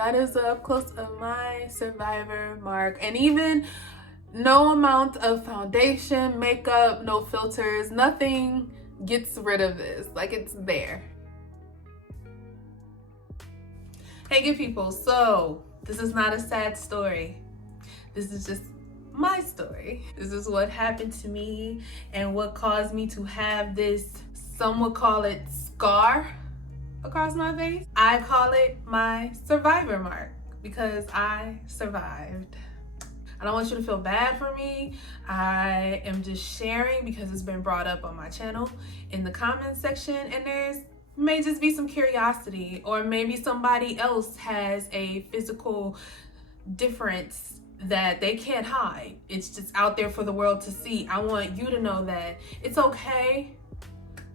that is up close of my survivor mark. And even no amount of foundation, makeup, no filters, nothing gets rid of this. Like, it's there. Hey good people, so this is not a sad story. This is just my story. This is what happened to me and what caused me to have this, some would call it scar across my face. I call it my survivor mark because I survived. I don't want you to feel bad for me. I am just sharing because it's been brought up on my channel in the comments section, and there's may just be some curiosity, or maybe somebody else has a physical difference that they can't hide. It's just out there for the world to see. I want you to know that it's okay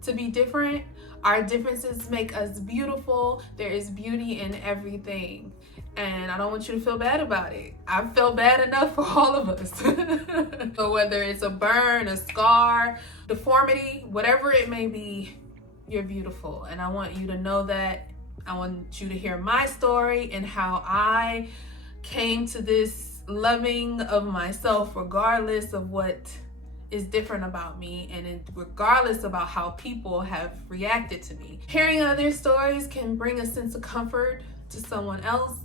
to be different. Our differences make us beautiful. There is beauty in everything. And I don't want you to feel bad about it. I felt bad enough for all of us. So whether it's a burn, a scar, deformity, whatever it may be, you're beautiful. And I want you to know that. I want you to hear my story and how I came to this loving of myself regardless of what is different about me, and regardless about how people have reacted to me. Hearing other stories can bring a sense of comfort to someone else,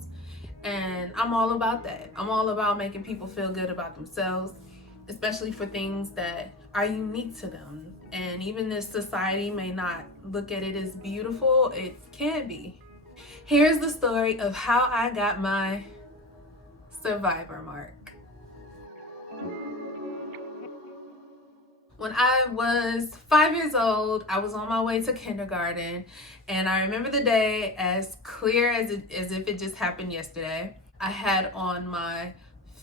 and I'm all about that. I'm all about making people feel good about themselves, especially for things that are unique to them. And even if society may not look at it as beautiful, it can be. Here's the story of how I got my survivor mark. When I was 5 years old, I was on my way to kindergarten, and I remember the day as clear as if it just happened yesterday. I had on my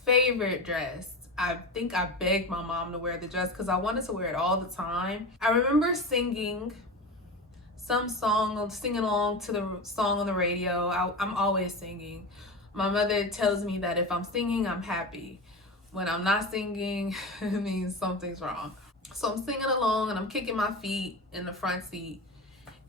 favorite dress. I think I begged my mom to wear the dress because I wanted to wear it all the time. I remember singing some song, singing along to the song on the radio. I'm always singing. My mother tells me that if I'm singing, I'm happy. When I'm not singing, it means something's wrong. So I'm singing along and I'm kicking my feet in the front seat.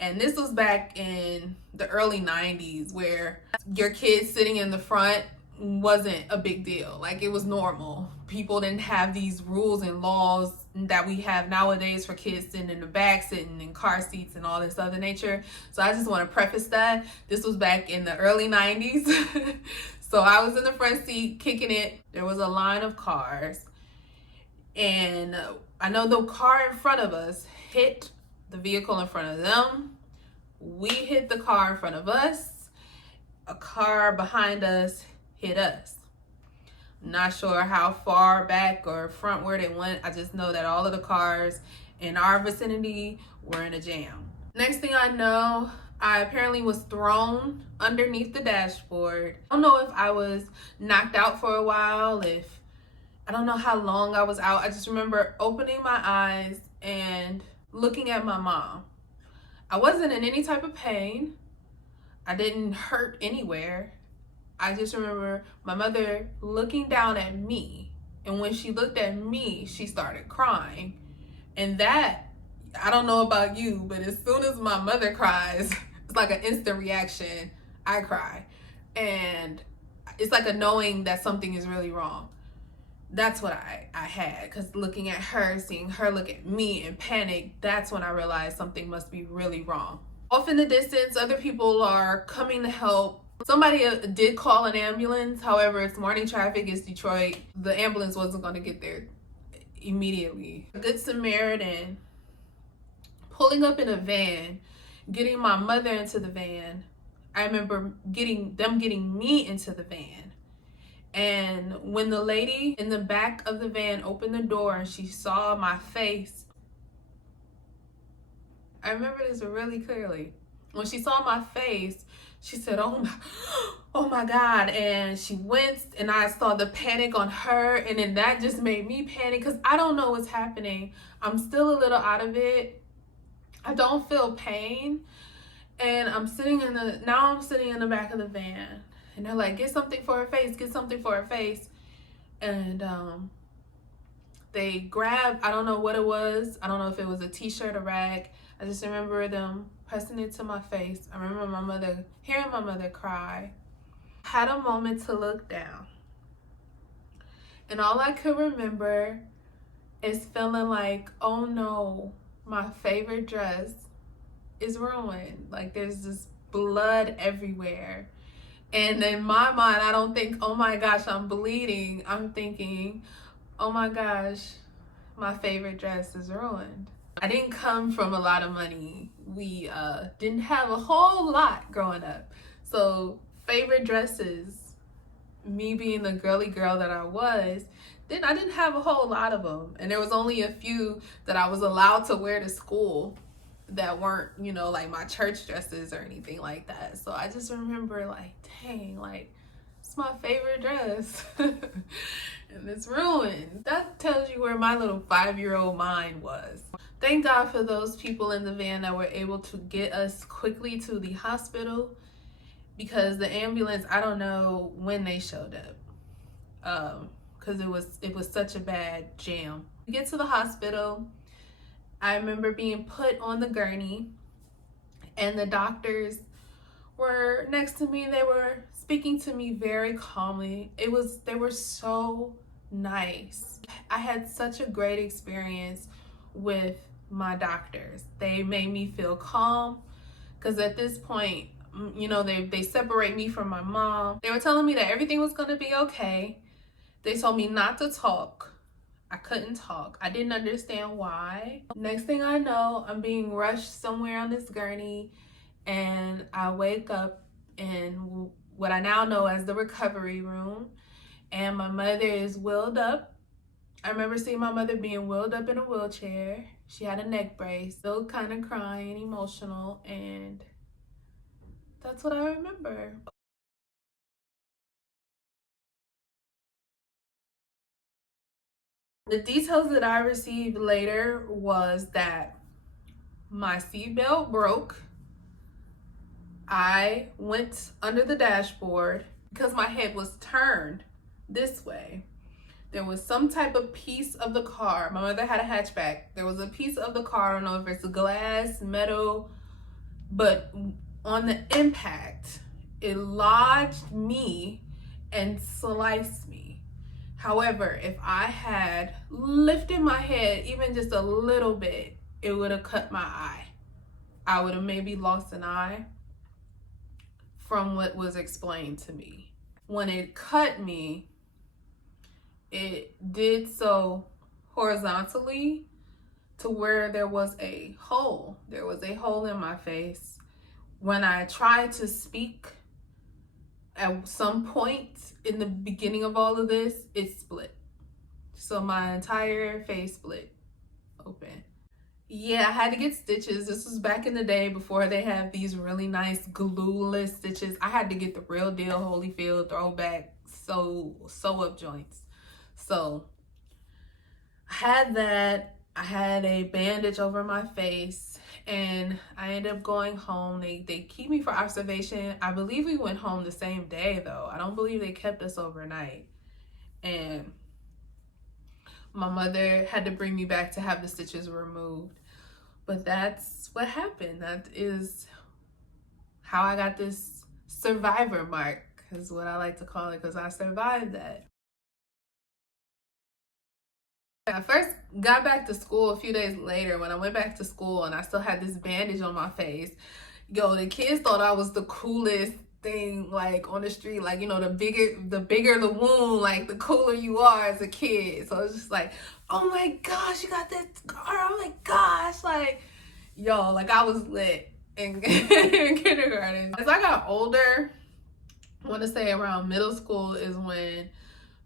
And this was back in the early 90s where your kid sitting in the front wasn't a big deal. Like, it was normal. People didn't have these rules and laws that we have nowadays for kids sitting in the back, sitting in car seats and all this other nature. So I just want to preface that. This was back in the early 90s. So I was in the front seat kicking it. There was a line of cars. And I know the car in front of us hit the vehicle in front of them. We hit the car in front of us. A car behind us hit us. Not sure how far back or frontward it went. I just know that all of the cars in our vicinity were in a jam. Next thing I know, I apparently was thrown underneath the dashboard. I don't know if I was knocked out for a while, I don't know how long I was out. I just remember opening my eyes and looking at my mom. I wasn't in any type of pain. I didn't hurt anywhere. I just remember my mother looking down at me. And when she looked at me, she started crying. And that, I don't know about you, but as soon as my mother cries, it's like an instant reaction. I cry. And it's like a knowing that something is really wrong. That's what I had, because looking at her, seeing her look at me in panic, that's when I realized something must be really wrong. Off in the distance, other people are coming to help. Somebody did call an ambulance. However, it's morning traffic, it's Detroit. The ambulance wasn't going to get there immediately. A Good Samaritan pulling up in a van, getting my mother into the van. I remember getting me into the van. And when the lady in the back of the van opened the door and she saw my face, I remember this really clearly. When she saw my face, she said, oh my God. And she winced, and I saw the panic on her. And then that just made me panic because I don't know what's happening. I'm still a little out of it. I don't feel pain. And I'm sitting in the back of the van. And they're like, get something for her face, get something for her face. And they grabbed, I don't know what it was. I don't know if it was a t-shirt or rag. I just remember them pressing it to my face. I remember hearing my mother cry. Had a moment to look down. And all I could remember is feeling like, oh no, my favorite dress is ruined. Like there's just blood everywhere. And in my mind, I don't think, oh my gosh, I'm bleeding. I'm thinking, oh my gosh, my favorite dress is ruined. I didn't come from a lot of money. We didn't have a whole lot growing up. So favorite dresses, me being the girly girl that I was, then I didn't have a whole lot of them. And there was only a few that I was allowed to wear to school that weren't, you know, like my church dresses or anything like that. So I just remember like, dang, like it's my favorite dress and it's ruined. That tells you where my little 5-year-old mind was. Thank God for those people in the van that were able to get us quickly to the hospital, because the ambulance, I don't know when they showed up, because it was such a bad jam. We get to the hospital. I remember being put on the gurney, and the doctors were next to me. They were speaking to me very calmly. They were so nice. I had such a great experience with my doctors. They made me feel calm, because at this point, you know, they separate me from my mom. They were telling me that everything was going to be okay. They told me not to talk. I couldn't talk. I didn't understand why. Next thing I know, I'm being rushed somewhere on this gurney, and I wake up in what I now know as the recovery room, and my mother is wheeled up. I remember seeing my mother being wheeled up in a wheelchair. She had a neck brace, still kind of crying, emotional, and that's what I remember. The details that I received later was that my seatbelt broke. I went under the dashboard because my head was turned this way. There was some type of piece of the car. My mother had a hatchback. There was a piece of the car, I don't know if it's glass, metal, but on the impact, it lodged me and sliced me. However, if I had lifted my head even just a little bit, it would have cut my eye. I would have maybe lost an eye from what was explained to me. When it cut me, it did so horizontally to where there was a hole. There was a hole in my face. When I tried to speak at some point in the beginning of all of this, it split. So my entire face split open. Yeah, I had to get stitches. This was back in the day before they had these really nice glueless stitches. I had to get the real deal Holyfield throwback sew up joints. So I had that. I had a bandage over my face, and I ended up going home. They keep me for observation. I believe we went home the same day though. I don't believe they kept us overnight. And my mother had to bring me back to have the stitches removed. But that's what happened. That is how I got this survivor mark, is what I like to call it, because I survived that. I first got back to school a few days later. When I went back to school and I still had this bandage on my face, yo, the kids thought I was the coolest thing like on the street. Like, you know, the bigger the wound, like the cooler you are as a kid. So it's just like, oh my gosh, you got that scar. Oh my gosh, like, yo, like I was lit in kindergarten. As I got older, I want to say around middle school is when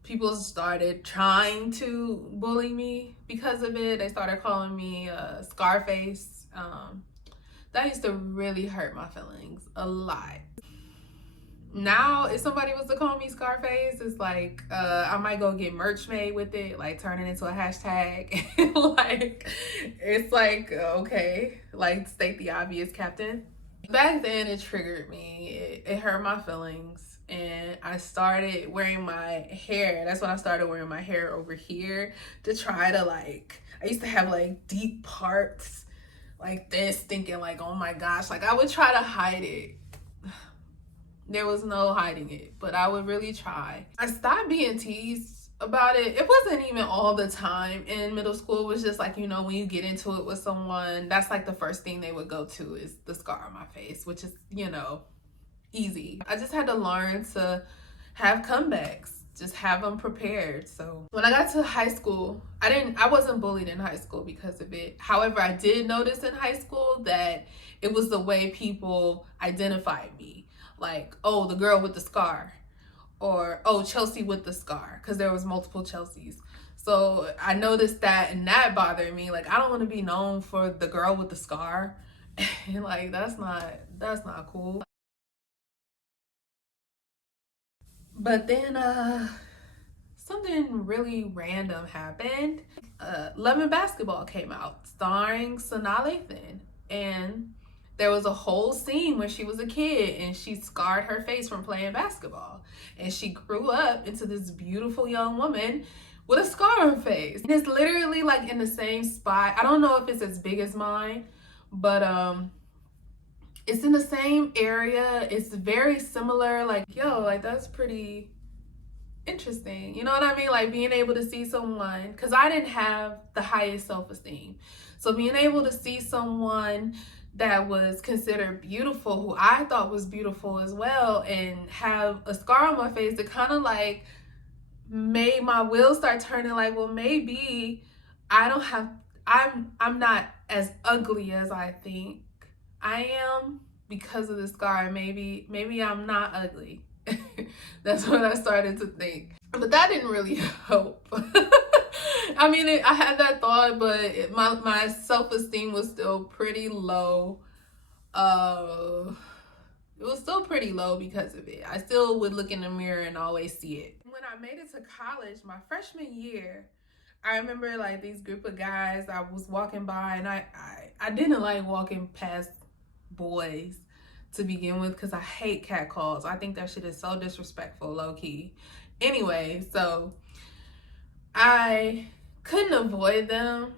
people started trying to bully me because of it. They started calling me SCARFACE. That used to really hurt my feelings a lot. Now, if somebody was to call me SCARFACE, it's like I might go get merch made with it, like turn it into a hashtag. Like, it's like, okay, like state the obvious, Captain. Back then, it triggered me. It hurt my feelings. And I started wearing my hair. That's when I started wearing my hair over here to try to, like, I used to have like deep parts like this, thinking like, oh my gosh, like I would try to hide it. There was no hiding it, but I would really try. I stopped being teased about it. It wasn't even all the time in middle school. It was just like, you know, when you get into it with someone, that's like the first thing they would go to is the scar on my face, which is, you know, easy. I just had to learn to have comebacks, just have them prepared. So when I got to high school, I wasn't bullied in high school because of it. However, I did notice in high school that it was the way people identified me. Like, oh, the girl with the scar, or oh, Chelsea with the scar, because there was multiple Chelseas. So I noticed that, and that bothered me. Like, I don't want to be known for the girl with the scar. Like, that's not cool. But then something really random happened. Love and Basketball came out, starring Sanaa Lathan, and there was a whole scene where she was a kid and she scarred her face from playing basketball, and she grew up into this beautiful young woman with a scar on her face. And it's literally like in the same spot. I don't know if it's as big as mine, but it's in the same area. It's very similar. Like, yo, like that's pretty interesting. You know what I mean? Like being able to see someone, because I didn't have the highest self-esteem. So being able to see someone that was considered beautiful, who I thought was beautiful as well, and have a scar on my face, it kind of like made my wheels start turning. Like, well, maybe I'm not as ugly as I think I am because of the scar. Maybe I'm not ugly. That's what I started to think. But that didn't really help. I mean, I had that thought, but my self-esteem was still pretty low. It was still pretty low because of it. I still would look in the mirror and always see it. When I made it to college, my freshman year, I remember like these group of guys I was walking by, and I didn't like walking past boys to begin with because I hate catcalls. I think that shit is so disrespectful, low-key. Anyway, so I couldn't avoid them,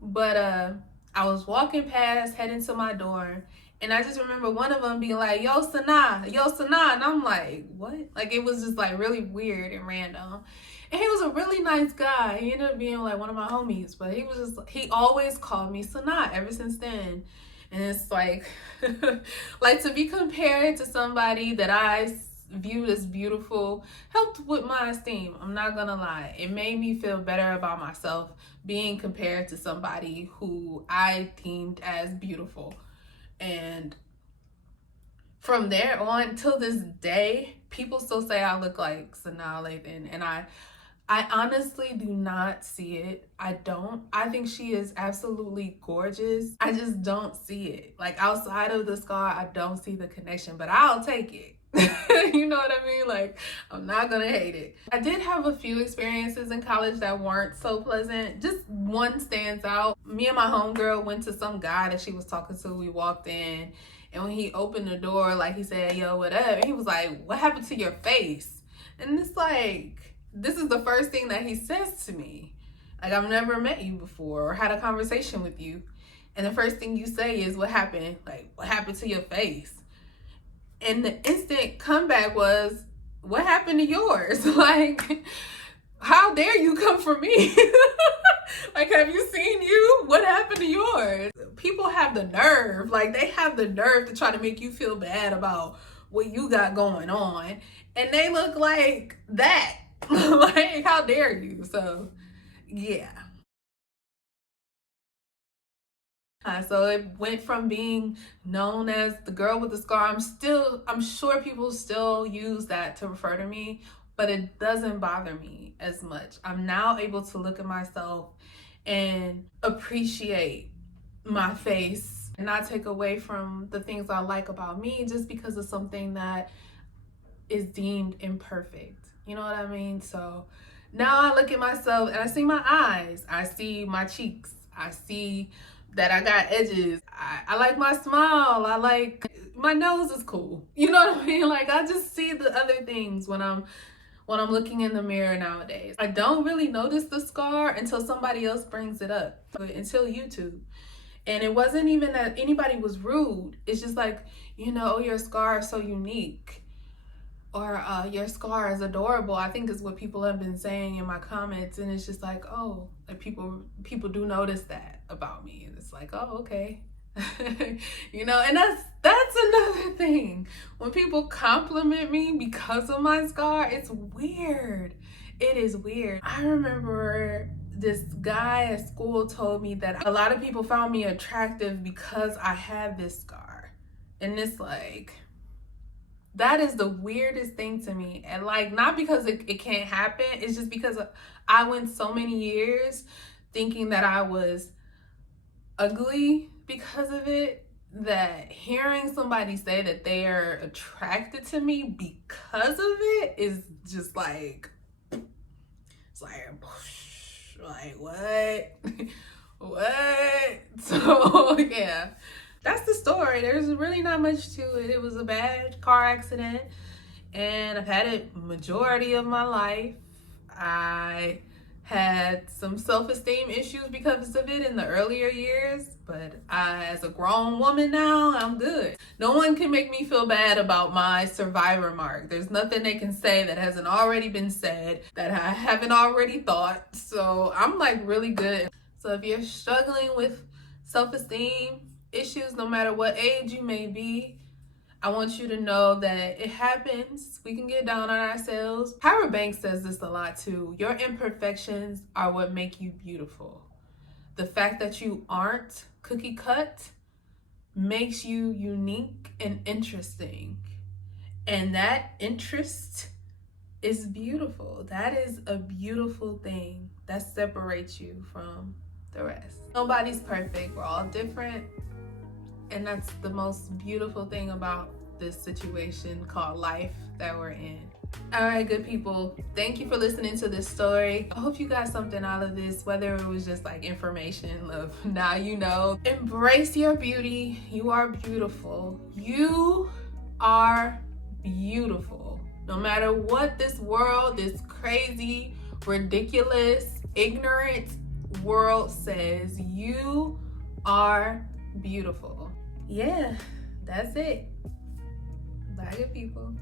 but I was walking past, heading to my dorm, and I just remember one of them being like, yo, Sanaa, and I'm like, what? Like, it was just like really weird and random. And he was a really nice guy. He ended up being like one of my homies, but he always called me Sanaa ever since then. And it's like, like to be compared to somebody that I viewed as beautiful helped with my esteem. I'm not gonna lie. It made me feel better about myself being compared to somebody who I deemed as beautiful. And from there on till this day, people still say I look like Sanaa Lathan, and I honestly do not see it. I don't. I think she is absolutely gorgeous. I just don't see it. Like outside of the scar, I don't see the connection, but I'll take it. You know what I mean? Like, I'm not gonna hate it. I did have a few experiences in college that weren't so pleasant. Just one stands out. Me and my homegirl went to some guy that she was talking to. We walked in, and when he opened the door, like he said, yo, what up? And he was like, what happened to your face? And it's like, this is the first thing that he says to me. Like, I've never met you before or had a conversation with you, and the first thing you say is, what happened? Like, what happened to your face? And the instant comeback was, what happened to yours? Like, how dare you come for me? Like, have you seen you? What happened to yours? People have the nerve. Like, they have the nerve to try to make you feel bad about what you got going on, and they look like that. Like, how dare you? So yeah. So it went from being known as the girl with the scar. I'm sure people still use that to refer to me, but it doesn't bother me as much. I'm now able to look at myself and appreciate my face and not take away from the things I like about me just because of something that is deemed imperfect. You know what I mean? So now I look at myself and I see my eyes, I see my cheeks, I see that I got edges. I like my smile. I like my nose is cool. You know what I mean? Like, I just see the other things when I'm looking in the mirror nowadays. I don't really notice the scar until somebody else brings it up, until YouTube. And it wasn't even that anybody was rude. It's just like, you know, your scar is so unique, or your scar is adorable, I think is what people have been saying in my comments. And it's just like, oh, like people do notice that about me, and it's like, oh, okay. You know, and that's another thing. When people compliment me because of my scar, it's weird. It is weird. I remember this guy at school told me that a lot of people found me attractive because I had this scar. And it's like, that is the weirdest thing to me. And like, not because it can't happen, it's just because I went so many years thinking that I was ugly because of it, that hearing somebody say that they are attracted to me because of it is just like, it's like what? What? So yeah, that's the story. There's really not much to it. It was a bad car accident, and I've had it majority of my life. I had some self-esteem issues because of it in the earlier years, but as a grown woman now, I'm good. No one can make me feel bad about my survivor mark. There's nothing they can say that hasn't already been said, that I haven't already thought. So I'm like really good. So if you're struggling with self-esteem issues, no matter what age you may be, I want you to know that it happens. We can get down on ourselves. Tyra Banks says this a lot too. Your imperfections are what make you beautiful. The fact that you aren't cookie cut makes you unique and interesting. And that interest is beautiful. That is a beautiful thing that separates you from the rest. Nobody's perfect. We're all different. And that's the most beautiful thing about this situation called life that we're in. All right, good people. Thank you for listening to this story. I hope you got something out of this, whether it was just like information of now you know. Embrace your beauty. You are beautiful. You are beautiful. No matter what this world, this crazy, ridiculous, ignorant world says, you are beautiful. Yeah, that's it. Bye, good people.